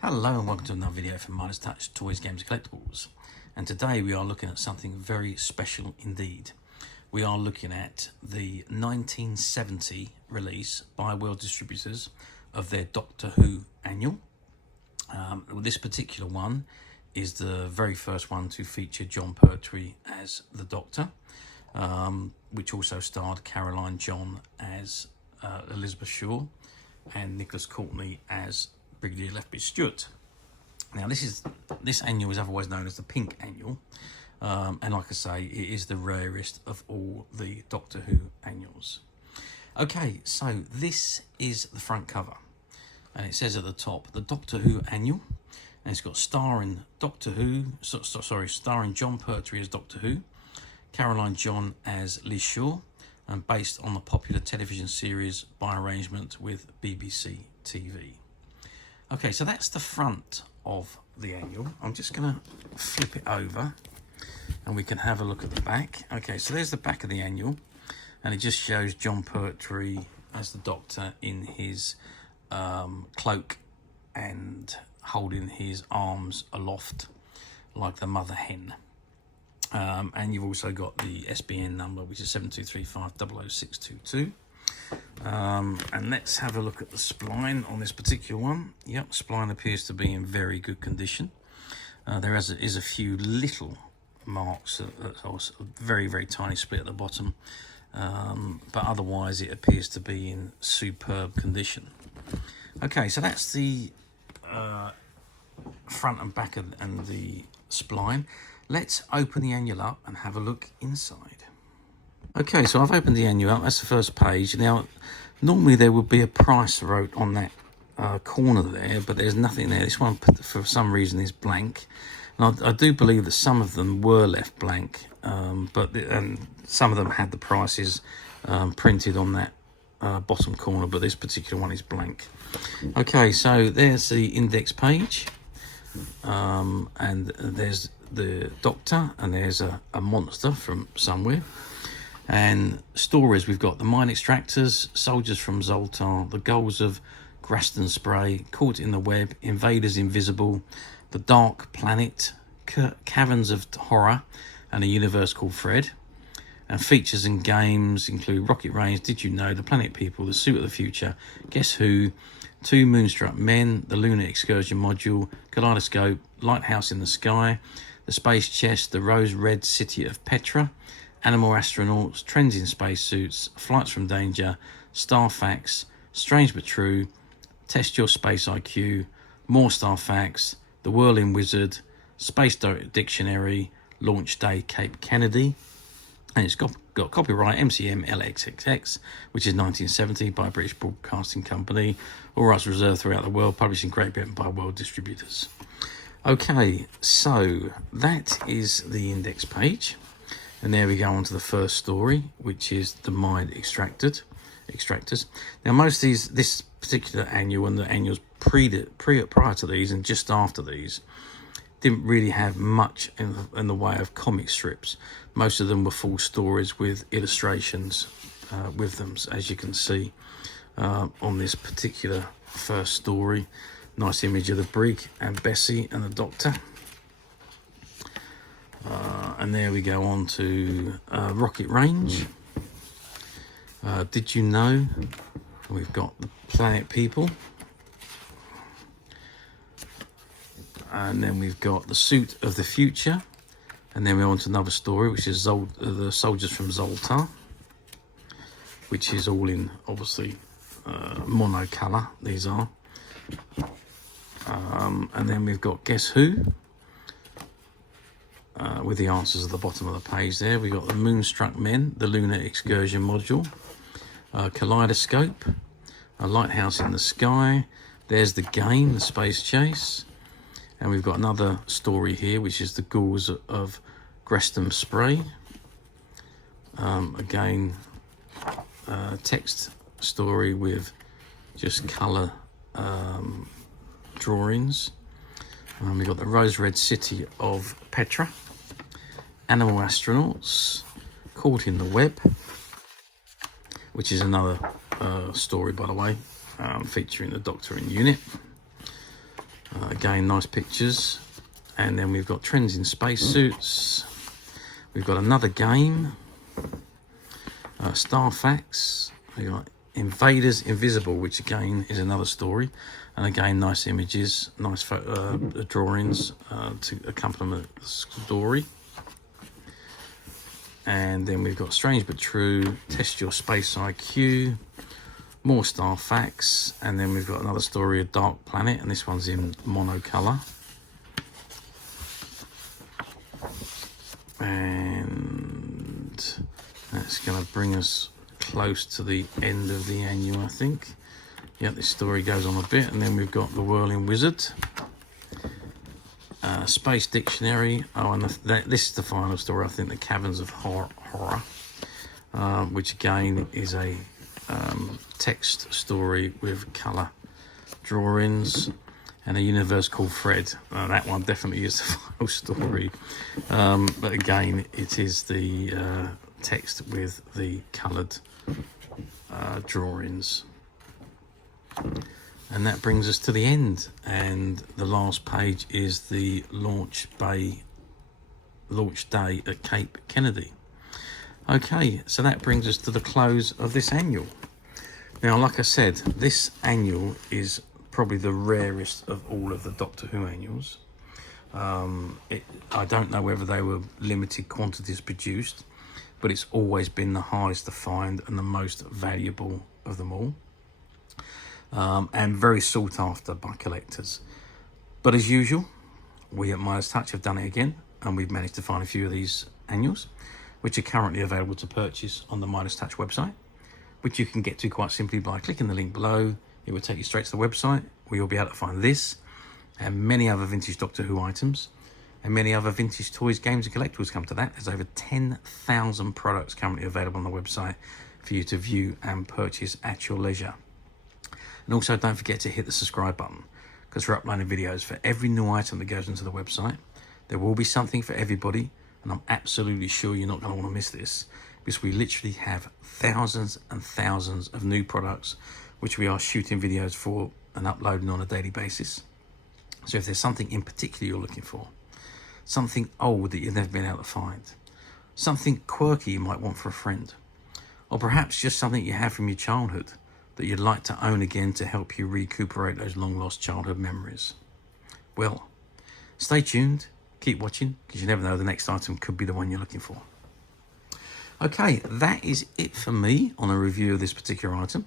Hello and welcome to another video from Midas Touch Toys, Games and Collectibles. And today we are looking at something very special indeed. We are looking at the 1970 release by World Distributors of their Doctor Who annual. This particular one is the very first one to feature Jon Pertwee as the Doctor, which also starred Caroline John as Elizabeth Shaw and Nicholas Courtney as Brigadier Lethbridge Steward. Now this annual is otherwise known as the Pink Annual, and like I say, it is the rarest of all the Doctor Who annuals. Okay, so this is the front cover, and it says at the top, the Doctor Who Annual, and it's got starring Jon Pertwee as Doctor Who, Caroline John as Liz Shaw, and based on the popular television series by arrangement with BBC TV. Okay, so that's the front of the annual. I'm just going to flip it over and we can have a look at the back. Okay, so there's the back of the annual, and it just shows Jon Pertwee as the Doctor in his cloak and holding his arms aloft like the mother hen. And you've also got the SBN number, which is 7235 00622. And let's have a look at the spline on this particular one. Yep, spline appears to be in very good condition. There is a few little marks, a very, very tiny split at the bottom, but otherwise it appears to be in superb condition. Okay, so that's the front and back and the spline. Let's open the annual up and have a look inside. Okay, so I've opened the annual up. That's the first page. Now, normally there would be a price wrote on that corner there, but there's nothing there. This one, for some reason, is blank. And I do believe that some of them were left blank, and some of them had the prices printed on that bottom corner, but this particular one is blank. Okay, so there's the index page, and there's the Doctor, and there's a monster from somewhere. And stories, we've got the mine extractors, soldiers from Zoltar, the goals of Graston Spray, caught in the web, invaders invisible, the dark planet, caverns of horror, and a universe called Fred. And features and games include Rocket Range, Did You Know, The Planet People, The Suit of the Future, Guess Who, Two Moonstruck Men, The Lunar Excursion Module, Kaleidoscope, Lighthouse in the Sky, The Space Chest, The Rose Red City of Petra, Animal Astronauts, Trends in Spacesuits, Flights from Danger, Star Facts, Strange But True, Test Your Space IQ, More Star Facts, The Whirling Wizard, Space Dictionary, Launch Day Cape Kennedy, and it's got copyright MCM LXXX, which is 1970 by British Broadcasting Company, all rights reserved throughout the world, published in Great Britain by World Distributors. Okay, so that is the index page. And there we go on to the first story, which is the mine extractors. Now, most of this particular annual and the annuals prior to these and just after these didn't really have much in the way of comic strips. Most of them were full stories with illustrations with them, as you can see on this particular first story. Nice image of the Brig and Bessie and the Doctor. And there we go on to Rocket Range. Did You Know? We've got the Planet People. And then we've got The Suit of the Future. And then we're on to another story, which is the Soldiers from Zoltar, which is all in, obviously, monocolour, these are. And then we've got Guess Who? With the answers at the bottom of the page there. We've got the Moonstruck Men, the Lunar Excursion Module, Kaleidoscope, a Lighthouse in the Sky. There's the game, the Space Chase. And we've got another story here, which is the Ghouls of Graston Spray. Again, text story with just colour drawings. We've got the Rose Red City of Petra, Animal Astronauts, Caught in the Web, which is another story, by the way, featuring the Doctor and Unit. Again, nice pictures. And then we've got Trends in Spacesuits. We've got another game. Star Facts. We've got Invaders Invisible, which again is another story. And again, nice images, nice drawings to accompany the story. And then we've got Strange But True, Test Your Space IQ, more Star Facts, and then we've got another story of Dark Planet, and this one's in monocolour. And that's going to bring us close to the end of the annual, I think. Yeah, this story goes on a bit, and then we've got The Whirling Wizard, Space Dictionary. Oh, and this is the final story, I think, The Caverns of Horror, which again is a text story with colour drawings, and a universe called Fred. That one definitely is the final story, but again, it is the text with the coloured drawings. And that brings us to the end, and the last page is the launch day at Cape Kennedy. Okay, so that brings us to the close of this annual. Now, like I said, this annual is probably the rarest of all of the Doctor Who annuals. I don't know whether they were limited quantities produced, but it's always been the hardest to find and the most valuable of them all. And very sought after by collectors. But as usual, we at Midas Touch have done it again, and we've managed to find a few of these annuals, which are currently available to purchase on the Midas Touch website, which you can get to quite simply by clicking the link below. It will take you straight to the website, where you'll be able to find this and many other vintage Doctor Who items, and many other vintage toys, games and collectibles come to that. There's over 10,000 products currently available on the website for you to view and purchase at your leisure. And also, don't forget to hit the subscribe button, because we're uploading videos for every new item that goes into the website. There will be something for everybody, and I'm absolutely sure you're not going to want to miss this, because we literally have thousands and thousands of new products which we are shooting videos for and uploading on a daily basis. So if there's something in particular you're looking for, something old that you've never been able to find, something quirky you might want for a friend, or perhaps just something you have from your childhood that you'd like to own again to help you recuperate those long lost childhood memories, well, stay tuned, keep watching, because you never know, the next item could be the one you're looking for. Okay, that is it for me on a review of this particular item.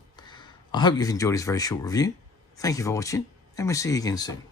I hope you've enjoyed this very short review. Thank you for watching, and we'll see you again soon.